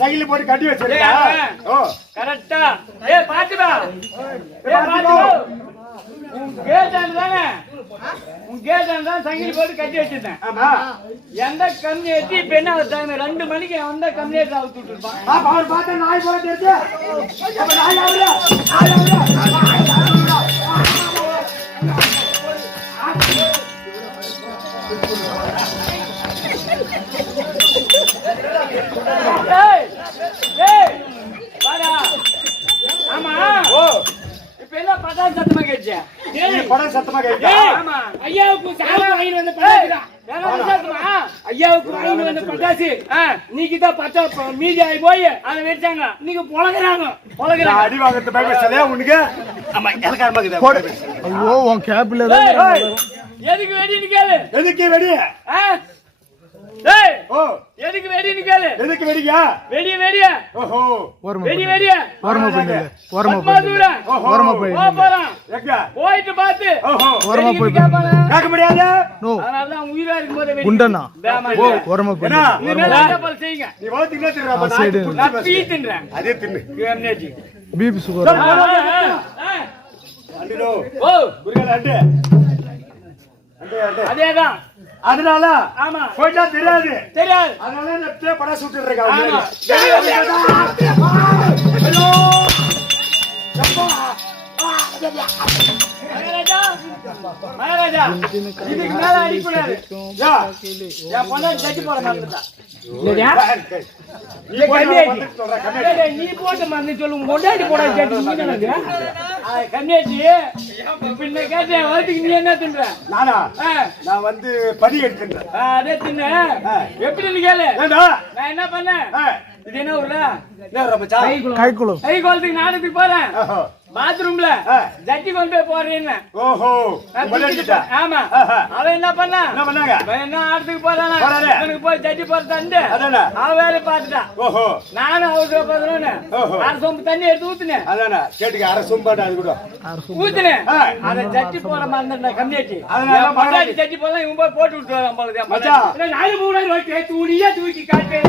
Cycle போட்டு கட்டி வச்சிருக்கா கரெக்டா ஏ பாத்துடா ஏ பாத்து உன் கேட்டான் தானே உன் கேட்டான் தான் சைக்கிள் போட்டு கட்டி வச்சிருந்தேன் ஆமா எந்த கம்பெனி ஏத்தி இப்ப என்ன டைம் 2 மணிக்கு வந்த கம்பெனி ஏத்தி அவுத்து விட்டுருப்பான் பாப்பா அவர் பார்த்தா நாய் போல தெரியுது அப்ப நாய் ஆவுல ஏய் ஏய் வாடா ஆமா ஓ இப்போ என்ன பட்டாசு சத்தமா கேட்ச்சே ஏய் பட்டாசு சத்தமா கேட்ச்சா ஆமா ஐயாவுக்கு சாவு வாங்கி வந்த பட்டாசுடா வேற சத்தமா ஐயாவுக்கு வாங்கி வந்த பட்டாசு நீங்க தான் பட்டா மீதி ஆயி போய் அத வெச்சாங்க நீங்க பொளக்குறாங்க அடி வாங்குறது பயப்படல உனக்கு ஆமா எனக்கு ஆரம்பிக்குது ஐயோ உன் கேப்ல எதுக்கு வெடின்னு கேளு எதுக்கு வெடி ஏய் ஓ எதுக்கு வெடின்னு கேளு எதுக்கு வெடியா வெடியா ஓஹோ வெடியா ஓரமா போய் ஓரமா போய் போறோம் எங்க போயிட்டு பாத்து ஓஹோ ஓரமா போய் கேட்க முடியாது நோ அதனால தான் உயிரா இருக்கும்போது வெடி குண்டனா ஓ ஓரமா போய் நீ மேல கப்பல் செய்யுங்க நீ வந்து என்ன தின்றா நான் பீ தின்றேன் அதே தின்னு எம்னேஜி பிபி சுகர் அண்டிடோ ஓ குருகல அண்டு அதேதான். அதனால ஆமா போயிட்டா தெரியாது தெரியாது. அதனால இந்த படம் சுட்டு இருக்கா ஆமா. மகாராஜா மகாராஜா இதுக்கு மேல அடிக்கூடாது. என் பொண்ணாடி தட்டி போட மாட்டா. நீ போட்டு மறந்து சொல்லு. கொண்டாடி போட கண்ணியாச்சி பின்ன கேட்டேன் வரத்துக்கு நீ என்ன தின்ற? நானா நான் வந்து படி எடுத்துட்டேன். அதே தின்ன எப்படி கேளு. நான் என்ன பண்ணேன்? இது என்ன ஊர்ல கைக்குளம் கை கோலத்துக்கு நாடத்துக்கு போறேன். பாத்ரூம்ல ஜட்டி கொண்டு போய் போறேன்னு. ஓஹோ ஆமா அவன் என்ன பண்ணா என்ன பண்ணாங்க? என்ன ஆடத்துக்கு போறானா எனக்கு போய் ஜட்டி போறதாண்டு அவன் வேலையை பார்த்துட்டான். ஓஹோ நானும் அவசர போறேன்னு அரை சொம்பு தண்ணி எடுத்து ஊத்துனேன். அதானே கேட்டுக்க அரை சொம்பாட்டா அது கூட ஊத்துனேன். அதை ஜட்டி போற மாதிரி கம்மியாச்சு. ஜட்டி போலாம் இவன் போய் போட்டு விட்டுருவாங்க. 4 3 தூணியா தூக்கி காட்டு.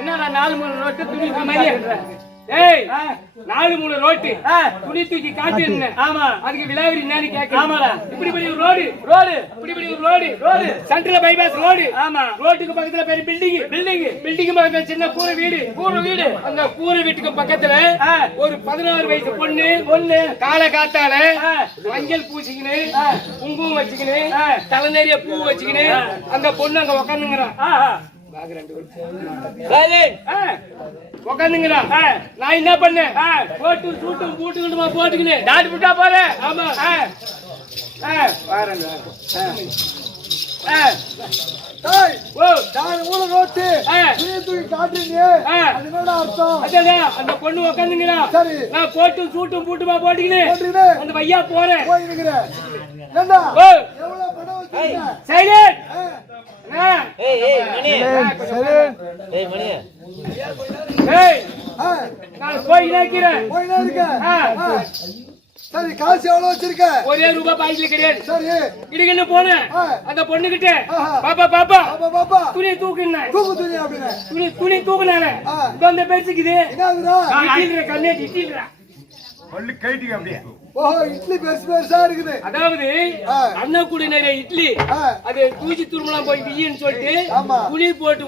என்னடா 4 3 ரோட்டு துணி ஏய் 4 3 ரோட்டு துணி தூக்கி காட்டு. ஆமா அதுக்கு விலாவரி என்னன்னு கேட்க. ஆமாடா இப்படி ஒரு ரோடு இப்படி ஒரு ரோடு சென்ட்ரல் பைபாஸ் ரோடு. ஆமா ரோட்டுக்கு பக்கத்துல பெரிய பில்டிங் பக்கத்துல சின்ன கூரை வீடு அந்த கூரை வீட்டுக்கு பக்கத்துல ஒரு 16 வயசு பொண்ணு காலை காத்தால மஞ்சள் பூசிக்கின்னு குங்குமம் வச்சுக்கின்னு தலை நிறைய பூ வச்சுக்கின்னு அந்த பொண்ணு அங்க உக்காந்துங்கிறான். உக்காந்துங்கிறான். நான் என்ன பண்ணேன்? போட்டு சூட்டும் பூட்டுக்கிட்டுமா போட்டுக்கின்னு டாட்டு விட்டா போறேன். ஆமா அந்த பொண்ணு உக்காந்துங்கிறான். நான் போட்டு சூட்டும் பூட்டுமா போட்டுக்கின்னு அந்த வையா போறேன். சரி காசு எவ்வளவு வச்சிருக்க? ஒரே ரூபாய் பாக்கெட்ல கிடையாது. சரி இடின்னு போனேன் அந்த பொண்ணு கிட்ட. பாப்பா துணி தூக்குன துணி அப்படினே துணி தூக்குனானே இந்த பேசிக்குது. என்னதுடா? இட்லில கண்ணே இட்லில ஒண்ணு கைட்டிங்க அப்படியே. ஓஹோ இட்லி பெருசா இருக்குது. அதாவது அன்னக்குடி நிறைய இட்லி அது தூசி துருமலாம் போய் வியின்னு சொல்லிட்டு துணி போட்டு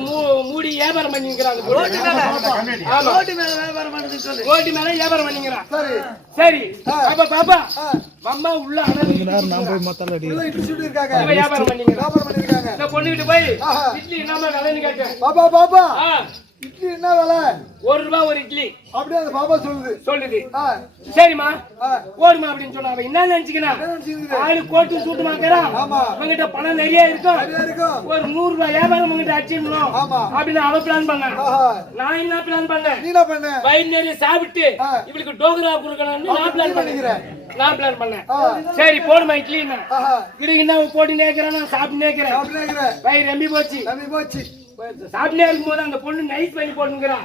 மூடி வியாபாரம் பண்ணிக்கிறாங்க. ரோட்டு மேல வியாபாரம் பண்ணுதுன்னு சொல்லி ரோட்டு மேல வியாபாரம் பண்ணிக்கிறான். சரி பாப்பா அம்மா உள்ள நான் போய் மத்தால அடி இட்லி சுட்டு இருக்காங்க. வியாபாரம் பண்ணிக்கிறாங்க. இந்த பொண்ணுகிட்ட போய் இட்லி என்னமா விலைன்னு கேட்டேன். பாப்பா இட்லி என்ன விலை? 1 ரூபாய் ஒரு இட்லி அப்படியே அந்த பாப்பா சொல்லுது. சரிம்மா ஓடுமா அப்படின்னு சொன்னா அவன் என்ன நினைச்சுக்கனா ஆளு கோட்டு சூட்டு மாக்கிறான். அவங்கிட்ட பணம் நிறைய இருக்கும். ஒரு 100 ரூபாய் வியாபாரம் அவங்கிட்ட அடிச்சிடணும் அப்படின்னு அவன் பிளான் பண்ணான். நான் என்ன பிளான் பண்ணேன்? வயிறு நிறைய சாப்பிட்டு இவளுக்கு டோகரா கொடுக்கணும்னு நான் பிளான் பண்ணேன். சரி போடுமா இட்லி என்ன போட்டு நேக்கிறேன் சாப்பிட்டு நேக்கிறேன். வயிறு நம்பி போச்சு. சாப்பிட்டே இருக்கும் போது அந்த பொண்ணு நைஸ் பண்ணி போட்டுங்கிறான்.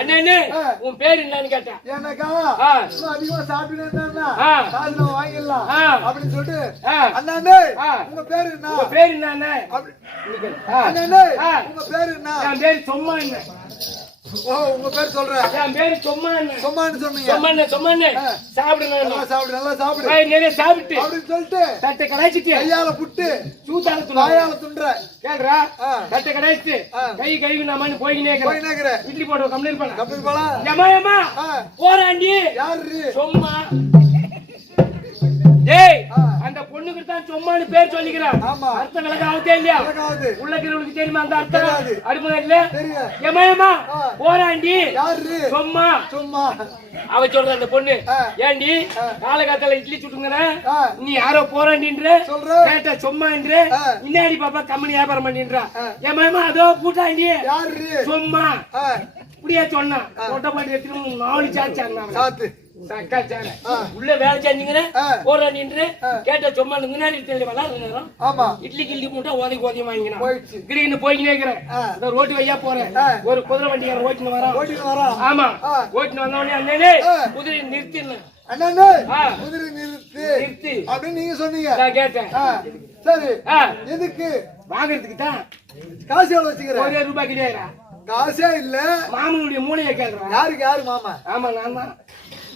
அண்ணே உன் பேரு என்னன்னு கேட்டேன். அதிகமா சாப்பிட்டு வாங்கிடலாம் அப்படின்னு சொல்லிட்டு அண்ணாண்ணே உங்க பேரு என்ன? உங்க பேரு என்ன? அண்ணாண்ணே உங்க பேரு என்ன? என் பேரு சும்மா என்ன. உங்க பேர் சொல்றேன். என் பேரு சொம்மான்னு சொன்னீங்க. சாப்பிடு நல்லா சாப்பிடு நிறைய சாப்பிட்டு அப்படின்னு சொல்லிட்டு தட்டை கடாய்ச்சிட்டு கையால புட்டு சூத்தால வாயால துண்டுற கேக்குறா. தட்டை கடாய்ச்சிட்டு கை கழுவி நான் போய்கினே இருக்கிறேன். இட்லி போட்டு கம்ப்ளீட் பண்ண ஏமா போறாண்டி யாரு சொம்மா. ஏய் அந்த பொண்ணுக்கு தான் சொம்மான்னு பேர் சொல்லிக்கிறான். அர்த்தம் விளக்காவதே இல்லையா? உள்ளக்கிறவங்களுக்கு தெரியுமா அந்த அர்த்தம்? அடுப்பு இல்ல ஏமா போறாண்டி சொம்மா. அவ சொல்ற அந்த பொண்ணு ஏண்டி காலகாத்தால இட்லி சுட்டுங்கிற நீ யாரோ போறாண்டின்ற கேட்ட சொம்மா என்று இன்னாடி பாப்பா கம்பெனி வியாபாரம் பண்ணின்றா. ஏமா அதோ பூட்டாண்டி சொம்மா இப்படியே சொன்னா. கொட்டை பாட்டி எடுத்து 4 சாச்சு உள்ள வேலை செஞ்சீங்கன்னு போராடின்று கேட்ட சும்மா முன்னாடி இட்லி கிள்ளி மூட்டை ஓதி வாங்கினா கிரின்னு போய்கினே இருக்கிறேன். ரோட்டு வையா போறேன். ஒரு குதிரை வண்டிக்காரன் ஓட்டின்னு வரான். ஆமா ஓட்டின்னு வந்தவனே அண்ணே குதிரை நிறுத்தினேன். அண்ணா ஆ. குதிரை நிறுத்து நிறுத்து. அப்படின்னு நீங்க சொன்னீங்க. நான் கேட்டேன். ஆ, சரி ஆ. எதுக்கு வாங்குறதுக்கு தான் காசு எவ்வளவு வச்சுக்கிற? ஒரே ரூபாய் கிடையாதா? காசே இல்ல. மாமனுடைய மூளையை கேட்கறான். யாருக்கு யாரு மாமா? ஆமா நான் தான்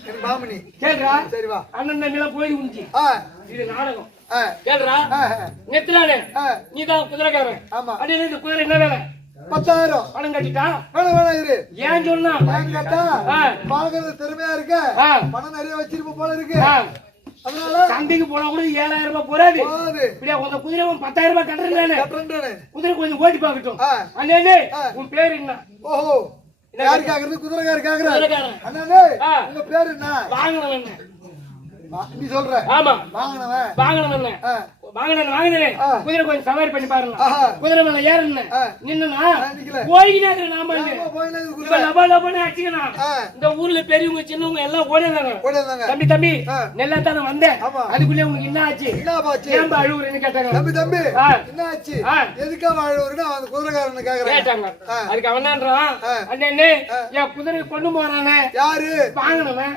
எனக்கு மாமனி. கேட்கறா. சரி வா. அண்ணன் தம்பிலாம் போய் உஞ்சி ஆ, இது நாடகம். ஆ, கேட்கறா. ஆ, நெத்திலானே ஆ. நீ தான் குதிரைக்காரன். ஆமா. அப்படின்னு இந்த குதிரை என்ன வேலை? 10,000 பணம் கட்டிட்டா வேணாம் வேணாம் இரு. ஏன் சொன்னா? ஏன் கேட்டா ஆ. பாக்குறது திறமையா இருக்க, ஆ. பணம் நிறைய வச்சிருப்ப போல இருக்கு. ஆ. அதனால சந்தைக்கு போனா கூட 7,000 ரூபாய் போறாது. போகுது. இப்படியா உங்க குதிரை 10,000 ரூபாய் கட்டுறேன். கட்டுறேன்டானே. குதிரை கொஞ்சம் ஓட்டி பாக்கட்டும். ஆ. அண்ணே ஆ. உன் பேர் என்ன? ஓஹோ, யாரு கேக்குறது? குதிரைக்காரு கேக்குறாரு. குதிரைக்காரன். அண்ணானே ஆ. உங்க பேரு என்ன? வாங்கினவன் என்ன? நீ சொல்ற. ஆமா வாங்கினவன். வாங்கினவன் என்ன? ஆ. வாங்கினேன் ஆ. குதிரை கொஞ்சம் சவாரி பண்ணி பாருங்க. ஆஹா. குதிரை மேல ஏறணும். ஆ. நின்னுனா நிக்கல. போய்கினே நாம ஆமா, போயினே இருக்கு இப்ப குதிரை. லப லபன்னு அடிச்சுக்கணும். ஆ. இந்த ஊர்ல பெரியவங்க சின்னவங்க எல்லாம் ஓடினாங்க. ஓடியாந்தாங்க. தம்பி தம்பி ஆ. நெல்லா தானே வந்தேன். ஆமா. அதுக்குள்ளே உங்களுக்கு என்ன ஆச்சு? என்ன பாச்சு? ஏன்பா அழுகுறேன்னு கேட்டாங்க. தம்பி தம்பி ஆ. என்ன ஆச்சு? ஆ. எதுக்கா வாழவருன்னு அந்த குதிரைக்காரன் கேக்குறாங்க. கேட்டாங்க. ஆ. அதுக்கு அவனான்றான், ஆ. அண்ணே என் குதிரை கொண்டு போறானே யாரு? வாங்கினவன்.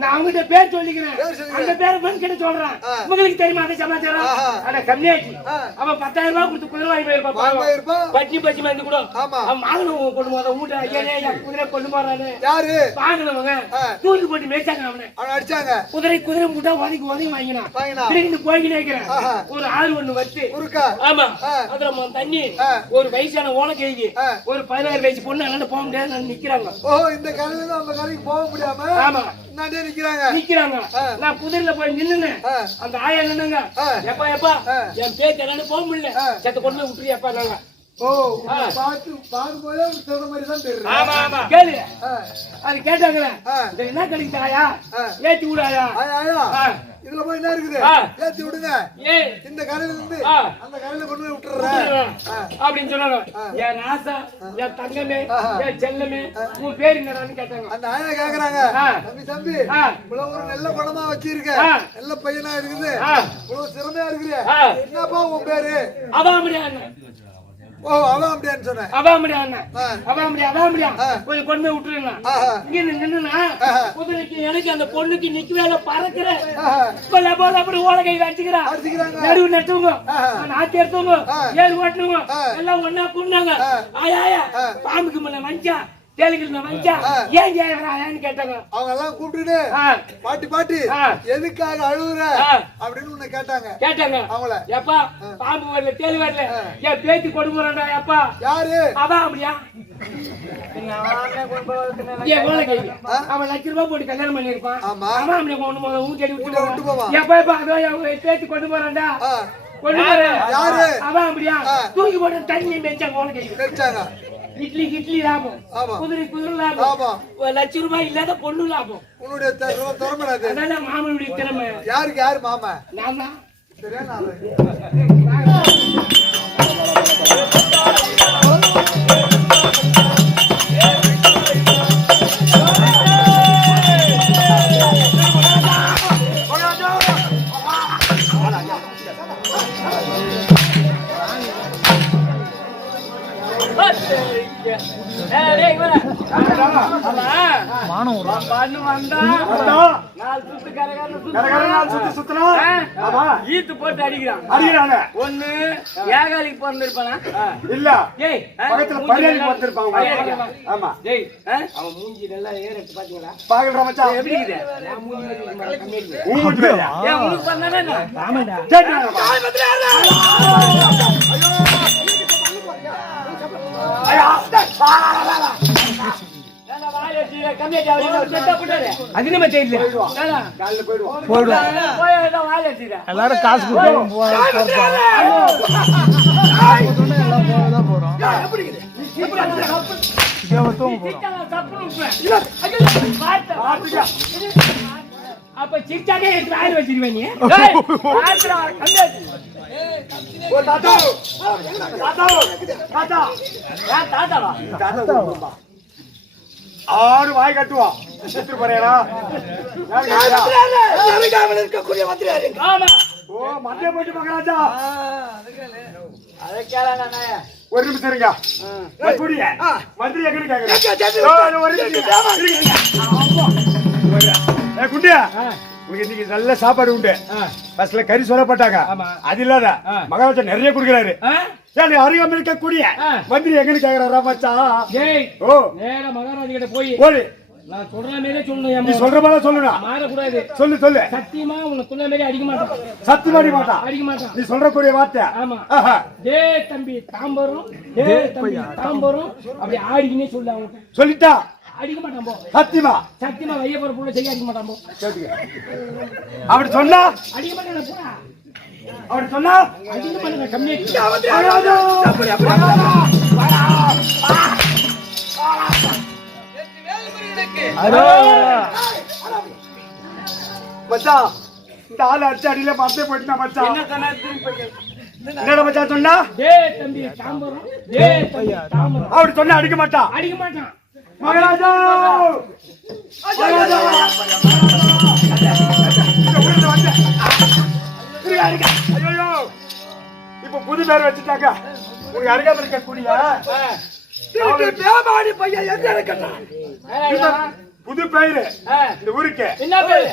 நான் அவங்கிட்ட பேர் சொல்லிக்கிறேன். பேர் சொல்லிக்கிறேன். அந்த பேரை வந்து கிட்ட சொல்றான். ஆ. உங்களுக்கு தெரியுமா அந்த சமாச்சாரம்? ஆஹா. ஆனா கம்மியாச்சு. ஆ. அவன் 10,000 ரூபாய் கொடுத்து குதிரை வாங்கி போயிருப்பான். வாங்கி போயிருப்பான். பட்டி பட்டி வந்து கூட ஆமா. அவன் வாங்கினவங்க கொண்டு போத வீட்டை ஐயா குதிரை கொண்டு போறானு யாரு? வாங்கினவங்க ஆ. தூக்கி போட்டு மேய்ச்சாங்க அவனை. அவன் அடிச்சாங்க. குதிரை மூட்டா ஒதுக்கி வாங்கினான். வாங்கினா. திரும்பி போய்கினே இருக்கிறேன். ஆஹா. ஒரு ஆறு ஒண்ணு வச்சு குறுக்கா. ஆமா ஆ. அதுல தண்ணி ஆ. ஒரு வயசான ஓலக்கைக்கு ஆ. ஒரு 16 வயசு பொண்ணு அண்ணன் போக முடியாது நிக்கிறாங்க. ஓஹோ, இந்த கரையில இருந்து அந்த கரைக்கு போக முடியாம ஆமா முன்னாடியே நிக்கிறாங்க. நிக்கிறாங்க. ஆ. நான் குதிரையில போய் நின்னுனேன். ஆ. அந்த ஆயா நின்னுங்க. ஆ. எப்பா ஆ. என் பேச்சு என்னால போக முடியல. ஆ. செத்த கொண்டு போய் விட்டுறியப்பா நாங்க. ஓ, ஆ. பார்க்கும்போதே சொல்ற மாதிரி தான் தெரியுது. ஆமா கேளு. ஆ. அது கேட்டாங்களே ஆ. இந்த என்ன கிடைக்குது ஆயா? ஆ. ஏத்தி விடாயா? ஆயா, ஆயா, ஆ. இதுல போய் என்ன இருக்குது? ஆ. ஏத்தி விடுங்க. ஏய் இந்த கரையில இருந்து ஆ. அந்த கரையில கொண்டு போய் விட்டுறேன். அப்படின்னு சொன்னாங்க. ஆ. என் ராசா என் தங்கமே ஆஹா. என் செல்லமே உன் பேர் என்னடான்னு கேட்டாங்க. அந்த ஆயா கேக்குறாங்க, ஆ. தம்பி தம்பி ஆ. இவ்வளவு ஒரு நல்ல குணமா வச்சிருக்க, ஆ. நல்ல பையனா இருக்குது, ஆ. இவ்வளவு திறமையா இருக்குது, ஆ. என்னப்பா உன் பேரு? அவாமடியா அண்ணன். ஓ, அவன் அப்படியான்னு சொன்னேன். அவாமடியா அண்ணன். ஆ. அவாமடியா ஆ. கொஞ்சம் கொண்டு போய் விட்டுருங்க. ஆஹா. இங்க நின்னுனா ஆஹா. குதிரைக்கு எனக்கு அந்த பொண்ணுக்கு நிக்கவே பறக்குற ஆஹா. அப்படி ஓலகை அடிச்சுக்கிறா. அடிச்சுக்கிறாங்க. நடுவு நட்டுங்க ஆஹா. நாத்தி எடுத்துங்க ஆ. ஏறு ஓட்டுங்க ஆ. எல்லாம் ஒன்னா குண்டாங்க. ஆ. ஆயா ஆ. பாம்புக்கு முன்ன வஞ்சா தேலுக்கு வஞ்சா ஆ. ஏன் ஆயான்னு கேட்டாங்க. அவங்க எல்லாம் கூப்பிட்டுட்டு ஆ. பாட்டி பாட்டி ஆ. எதுக்காக அழுகுற ஆ. அப்படின்னு உன்னை கேட்டாங்க. கேட்டாங்க அவங்கள எப்பா பாம்பு வரல தேலு வரல என் பேத்தி கொண்டு போறான்டா எப்பா. யாரு? அதான் அப்படியா ஏன் ஓலகை அவன் ₹1,00,000 போட்டு கல்யாணம் பண்ணிருப்பான். ஆமா. அவன் அவனை கொண்டு போவான் ஊட்டி விட்டு போவான். எப்ப அதோ என் பேத்தி கொண்டு போறான்டா ஆ. கொண்டு போறேன். யாரு? அவன் அப்படியா ஆ. தூக்கி போட்டு தண்ணி மேய்ச்சாங்க ஓலகை. தெரிச்சாங்க. இட்லி லாபம். ஆமா. குதிரை லாபம். ஆமா. ₹1,00,000 இல்லாத பொண்ணு லாபம். உன்னுடைய திறமை அது. அதான மாமனுடைய திறமை. யாருக்கு யாரு மாமா? நான் தான். சரியா நாளு. மானம் வரும். பண்ணு வந்தா வந்தோம். நாலு சுத்து கரகரன்னு கரகரன்னு சுத்தி சுத்தணும். ஆமா. ஈத்து போட்டு அடிக்கிறான். அடிக்கிறாங்க. ஒண்ணு ஏகாலிக்கு பிறந்திருப்பானா? இல்ல ஏய் பக்கத்துல பரியாளிக்கு வந்திருப்பாங்க. ஆமா. ஏய் அவன் மூஞ்சி நல்லா ஏறட்டு பாத்தீங்களா? பாக்கல மச்சான். எப்படி இருக்குது? நான் மூஞ்சி கம்மி இருக்கு. ஊமுட்டுறியா? ஏன் உனக்கு பண்ணானே என்ன? கேட்டாங்க. ஏன்னா வாய் வச்சு கம்மியா தேவையில்லை. செத்தா போட்டாரு. அது நம்ம தெரியல. ஏன்னா காலைல போயிடுவோம். போய் ஏதோ வாய் வச்சுடா. எல்லாரும் காசு கொடுத்து போறோம். எல்லாம் போகதான் போறோம். அப்ப சிரிச்சாக்கே எடுத்து வாயில் வச்சிருவேன் நீ. ஓ தாத்தா. தாத்தா. தாத்தா. தாத்தாவா? தாத்தா. ஆறு வாய் கட்டுவான். செத்து போறேடா. ஆமா ஓ மத்திய போட்டு மகாராஜா அதை கேளாண்ணே. ஒரு நிமிஷம் இருங்க குடிய மந்திரி எங்கன்னு கேக்குறேன் ஒரு நிமிஷம் குண்டியா உங்களுக்கு இன்னைக்கு நல்ல சாப்பாடு உண்டு பஸ்ல கறி சொல்லப்பட்டாங்க அது இல்லாத மகாராஜா நிறைய குடுக்கிறாரு அருகாமல் இருக்கக்கூடிய மந்திரி எங்கன்னு கேக்குறாரா மச்சான் ஓ நேரா மகாராஜா கிட்ட போய் ஓடி நான் சொல்ற மாதிரியே சொல்லணும். நீ சொல்ற மாதிரி சொல்லணும். மாறக்கூடாது. சொல்லு சொல்லு. சத்தியமா உன்னை சொன்ன மாதிரி அடிக்க மாட்டான். சத்தியமா அடிக்க மாட்டான். அடிக்க மாட்டான். நீ சொல்றக்கூடிய வார்த்தை. ஆமா. டே தம்பி தாம்பரம், டே தம்பி தாம்பரம் அப்படி ஆடிக்கினே சொல்லு அவங்க. சொல்லிட்டா அடிக்க மாட்டான் போ. சத்தியமா சத்தியமா வைய போற புள்ள செய்ய அடிக்க மாட்டான் போ. அப்படி சொன்னா அடிக்க மாட்டானே போடா. அப்படி சொன்னா அடிக்க மாட்டானே கம்மி. மச்சான் இந்த ஆளு அடிச்சு அடியில மறந்தே போயிட்டா மச்சான். என்னடா மச்சான் சொன்னா டேய் தம்பி தாம்பரம், டேய் தம்பி தாம்பரம் அப்படி சொன்னா அடிக்க மாட்டான். அடிக்க மாட்டான். மகாராஜா மகாராஜா ஐயோ இப்ப புது பேர் வச்சுட்டாங்க. உனக்கு அருகாமல் இருக்கக்கூடிய பையன் எந்த இருக்கட்டும் புது பெயரு இந்த ஊருக்கு என்ன பேரு?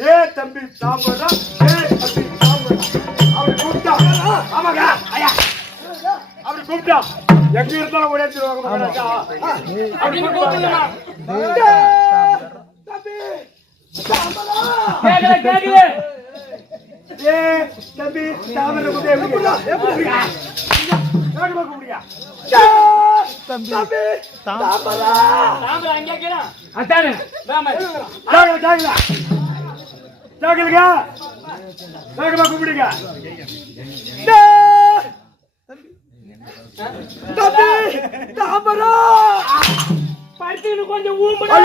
டே தம்பி தாம்பரம், டே தம்பி தாம்பரம் அப்படி கூப்பிட்டா. ஆமாங்க ஐயா அப்படி கூப்பிட்டா எங்க இருந்தாலும் ஓடிடுவாங்க மகாராஜா. அப்படி கூப்பிட்டா தம்பி கேக்குது கேக்குது. டே தம்பி தாம்பரம் கூப்பிட்டா எப்படி வேகமா கூப்பிடுங்க. தம்பி தாம்பரம் தாம்பரம் அங்க கேளா. அதானே வாமா. ஜாகில ஜாகில ஜாகிலங்க வேகமா கூப்பிடுங்க. தம்பி தாம்பரம் படுத்துன்னு கொஞ்சம் ஊம்புடா.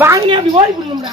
வாங்கினே அப்படி ஓடி போடணும்டா.